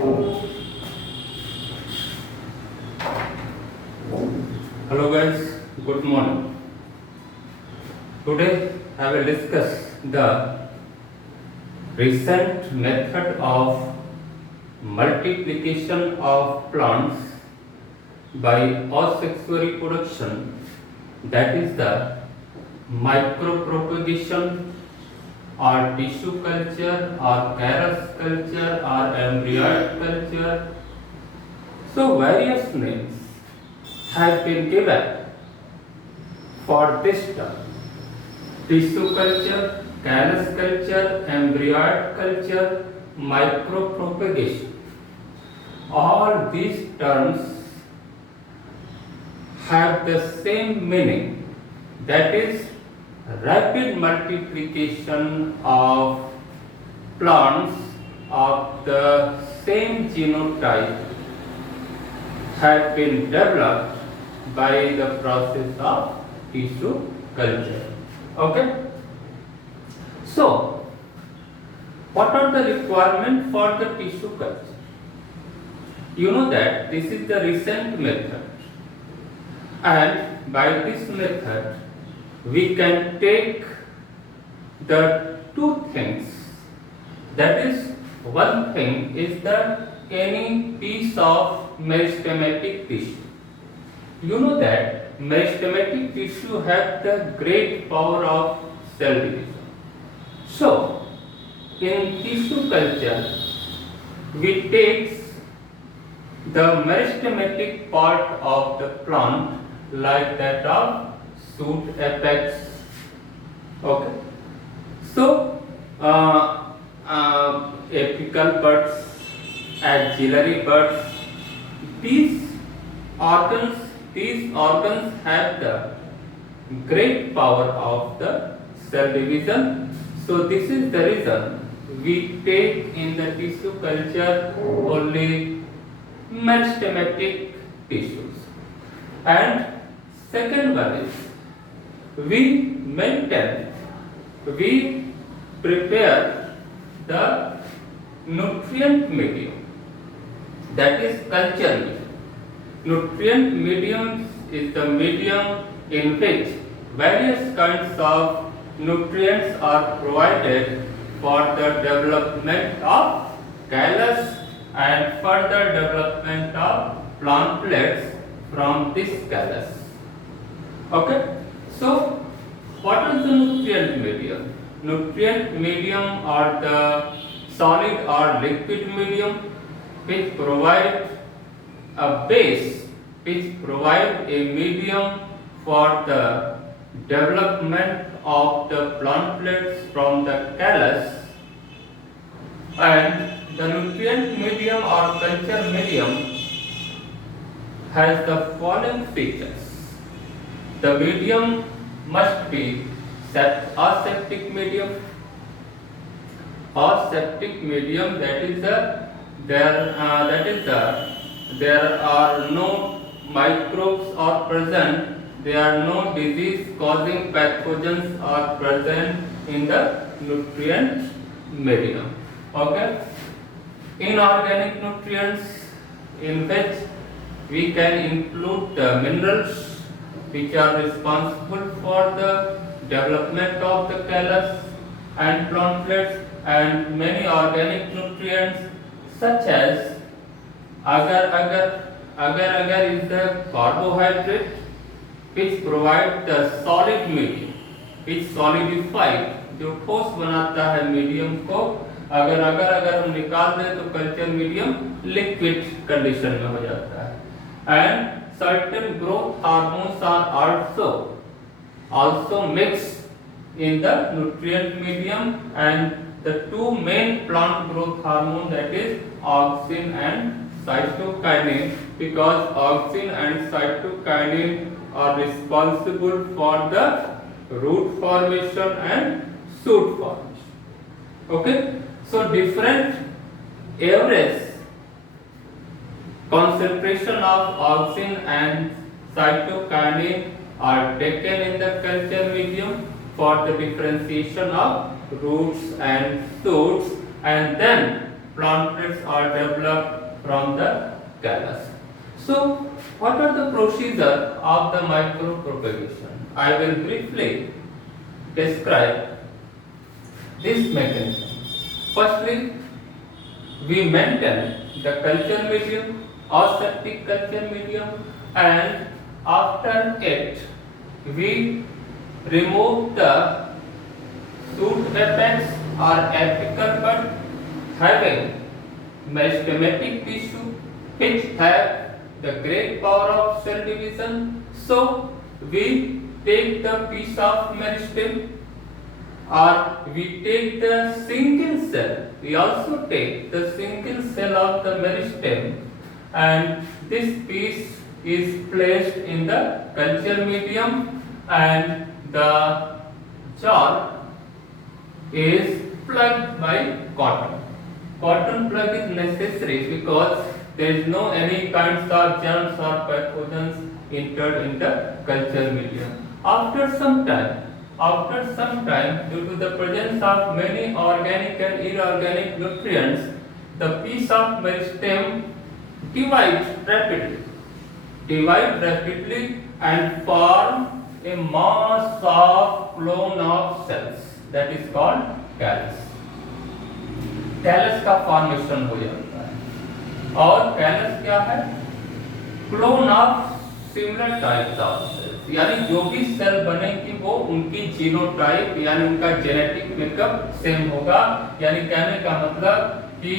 Hello guys, good morning. Today I will discuss the recent method of multiplication of plants by asexual reproduction, that is the micropropagation or tissue culture or Caras culture or embryoid culture. So various names have been given for this term: tissue culture, callus culture, embryoid culture, micropropagation. All these terms have the same meaning, that is rapid multiplication of plants of the same genotype have been developed by the process of tissue culture. Okay? So, what are the requirements for the tissue culture? You know that this is the recent method, and by this method we can take the two things. That is, one thing is the any piece of meristematic tissue. You know that meristematic tissue has the great power of cell division. So, in tissue culture, we take the meristematic part of the plant like that of shoot apex. Okay. So, apical buds, axillary buds, these organs have the great power of the cell division. So this is the reason we take in the tissue culture only meristematic tissues. And second one is we prepare the nutrient medium, that is culture medium. Nutrient medium is the medium in which various kinds of nutrients are provided for the development of callus and further development of plantlets from this callus. Okay? So, what is the nutrient medium? Nutrient medium are the solid or liquid medium which provide a base, which provide a medium for the development of the plantlets from the callus. And the nutrient medium or culture medium has the following features. The medium must be aseptic medium. Aseptic medium, that is there are no microbes are present, there are no disease causing pathogens are present in the nutrient medium. Okay? Inorganic nutrients, in which we can include the minerals which are responsible for the development of the callus and plantlets, and many organic nutrients such as agar is the carbohydrate which provide the solid medium, which solidify, जो ठोस बनाता है medium को, अगर हम निकाल दें तो कल्चर मीडियम लिक्विड कंडीशन में हो जाता है. And certain growth hormones are also mixed in the nutrient medium, and the two main plant growth hormone, that is auxin and cytokinin, because auxin and cytokinin are responsible for the root formation and shoot formation. Okay, so different average concentration of auxin and cytokinin are taken in the culture medium for the differentiation of roots and shoots, and then plantlets are developed from the callus. So, what are the procedure of the micropropagation? I will briefly describe this mechanism. Firstly, we maintain the culture medium, aseptic culture medium, and after it we remove the shoot apex or apical bud having meristematic tissue which have the great power of cell division. So we take the piece of meristem, or we take the single cell. We also take the single cell of the meristem, and this piece is placed in the culture medium, and the jar is plugged by cotton. Cotton plug is necessary because there is no any kinds of germs or pathogens entered in the culture medium. After some time, due to the presence of many organic and inorganic nutrients, the piece of meristem divides rapidly and form a mass of clone of cells, that is called callus. Callus का formation हो जाता है, और callus क्या है? Clone of similar types of cells, यानी जो भी सेल बनेगी वो उनकी जीनोटाइप यानी उनका जेनेटिक मेकअप सेम होगा। यानी कहने का मतलब कि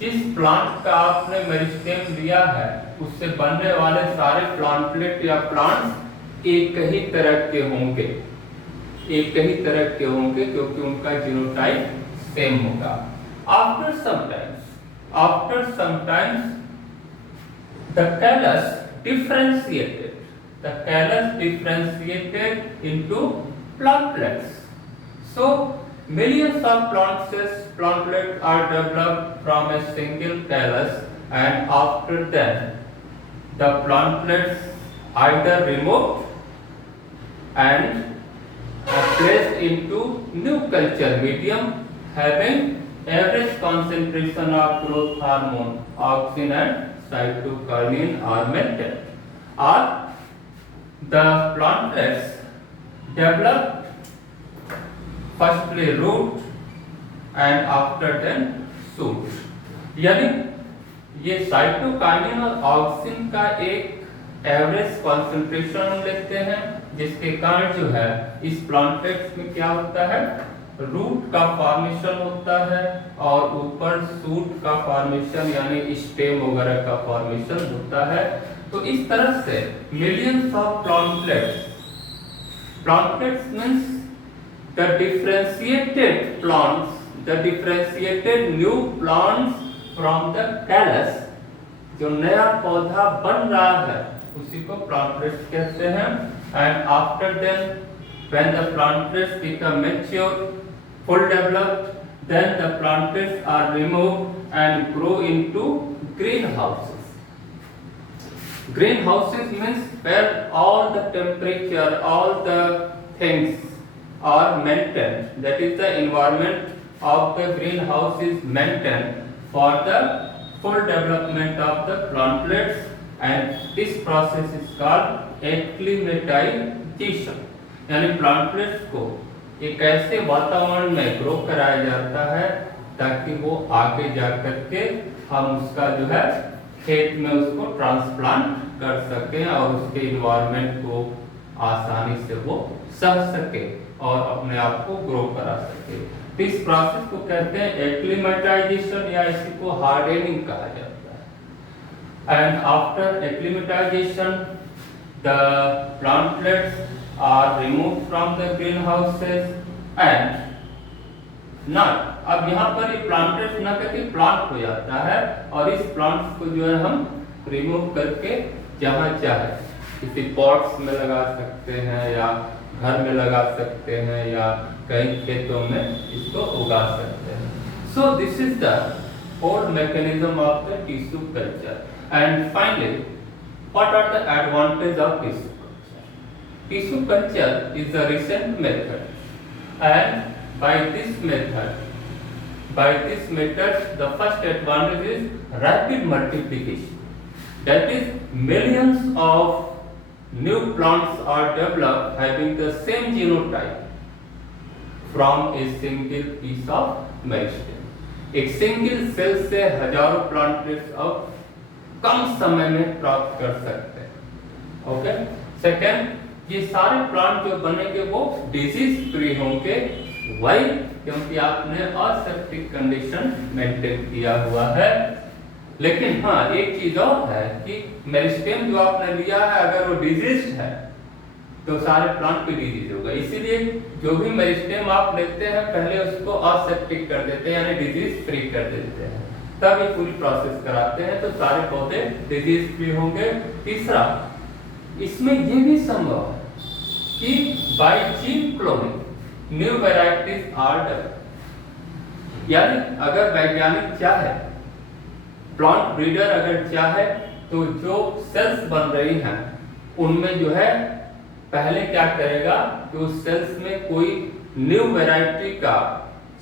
जिस प्लांट का आपने मेरिस्टेम लिया है उससे बनने वाले सारे प्लांटलेट या प्लांट्स एक ही तरह के होंगे, क्योंकि उनका जीनोटाइप सेम होगा। After some times, the callus differentiated into plantlets. So millions of plantlets are developed from a single callus, and after that the plantlets either removed and placed into new culture medium having average concentration of growth hormone, auxin and cytokinin are maintained. Or the plantlets develop firstly root and after then shoot. यानी ये cytokinin और auxin का एक average concentration हम लेते हैं, जिसके कारण जो है इस प्लांटेट्स में क्या होता है, रूट का फॉर्मेशन होता है और ऊपर शूट का फॉर्मेशन यानी स्टेम वगैरह का फॉर्मेशन होता है। तो इस तरह से millions of plantlets means the differentiated new plants from the callus, जो नया पौधा बन रहा है उसी को प्लांटलेट्स कहते हैं। And after then when the plantlets become mature, full developed, then the plantlets are removed and grow into greenhouses. Greenhouses means where all the temperature, all the things are maintained. That is, the environment of the greenhouse is maintained for the full development of the plantlets, and this process is called acclimatization. यानी plantlets को एक ऐसे वातावरण में grow कराया जाता है ताकि वो आगे जा करके हम उसका जो है खेत में उसको ट्रांसप्लांट कर सकें और उसके इन्वायरमेंट को आसानी से वो सह सके और अपने आप को ग्रो करा सके। तो इस प्रोसेस को कहते हैं एक्लिमेटाइजेशन या इसी को हार्डनिंग कहा जाता है। And after acclimatisation the plantlets are removed from the greenhouses and not, अब यहाँ पर ये प्लांटेट्स ना करके प्लांट हो जाता है और इस प्लांट्स को जो है हम रिमूव करके जहाँ चाहे किसी पॉट्स में लगा सकते हैं या घर में लगा सकते हैं या कई खेतों में इसको उगा सकते हैं। So this is the whole mechanism of the tissue culture. And finally, what are the advantages of tissue culture? Tissue culture is a recent method, and by this method by this method, the first advantage is rapid multiplication. That is, millions of new plants are developed having the same genotype from a single piece of meristem. एक single cell से हजारों plantlets अब कम समय में प्राप्त कर सकते हैं. ओके. सेकंड, ये सारे प्लांट जो बनेंगे वो डिजीज फ्री होंगे. वाई? क्योंकि आपने असेप्टिक कंडीशन मेंटेन किया हुआ है. लेकिन हाँ, एक चीज और है कि मेरिस्टेम जो आपने लिया है अगर वो डिजीज्ड है तो सारे प्लांट पे डिजीज होगा. इसीलिए जो भी मेरिस्टेम आप लेते हैं पहले उसको असेप्टिक कर देते हैं, यानी डिजीज फ्री कर देते हैं, तब ये पूरी प्रोसेस कराते हैं तो सारे पौधे डिजीज फ्री होंगे. तीसरा, इसमें ये भी संभव है कि by gene cloning new varieties are developed. यानी अगर वैज्ञानिक चाहे, प्लांट ब्रीडर अगर चाहे, तो जो सेल्स बन रही हैं उनमें जो है पहले क्या करेगा कि उस सेल्स में कोई न्यू वैरायटी का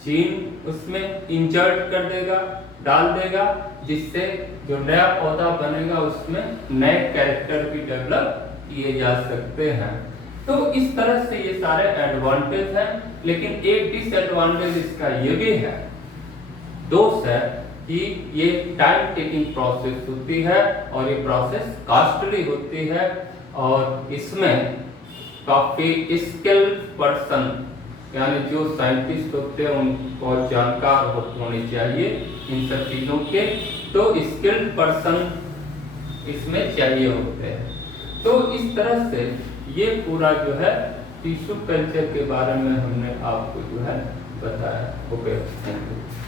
जीन उसमें इंजर्ट कर देगा, डाल देगा, जिससे जो नया पौधा बनेगा उसमें नए कैरेक्टर भी डेवलप किए जा सकते हैं. तो इस तरह से ये सारे एडवांटेज हैं. लेकिन एक डिसएडवांटेज इसका ये भी है, दोष है, कि ये टाइम टेकिंग प्रोसेस होती है और ये प्रोसेस कॉस्टली होती है और इसमें काफी स्किल्ड पर्सन, यानी जो साइंटिस्ट होते हैं उनको जानकार होने चाहिए इन सब चीजों के. तो स्किल्ड पर्सन इसमें चाहिए होते हैं. तो इस तरह से ये पूरा जो है टिश्यू कल्चर के बारे में हमने आपको जो है बताया. Okay, thank you.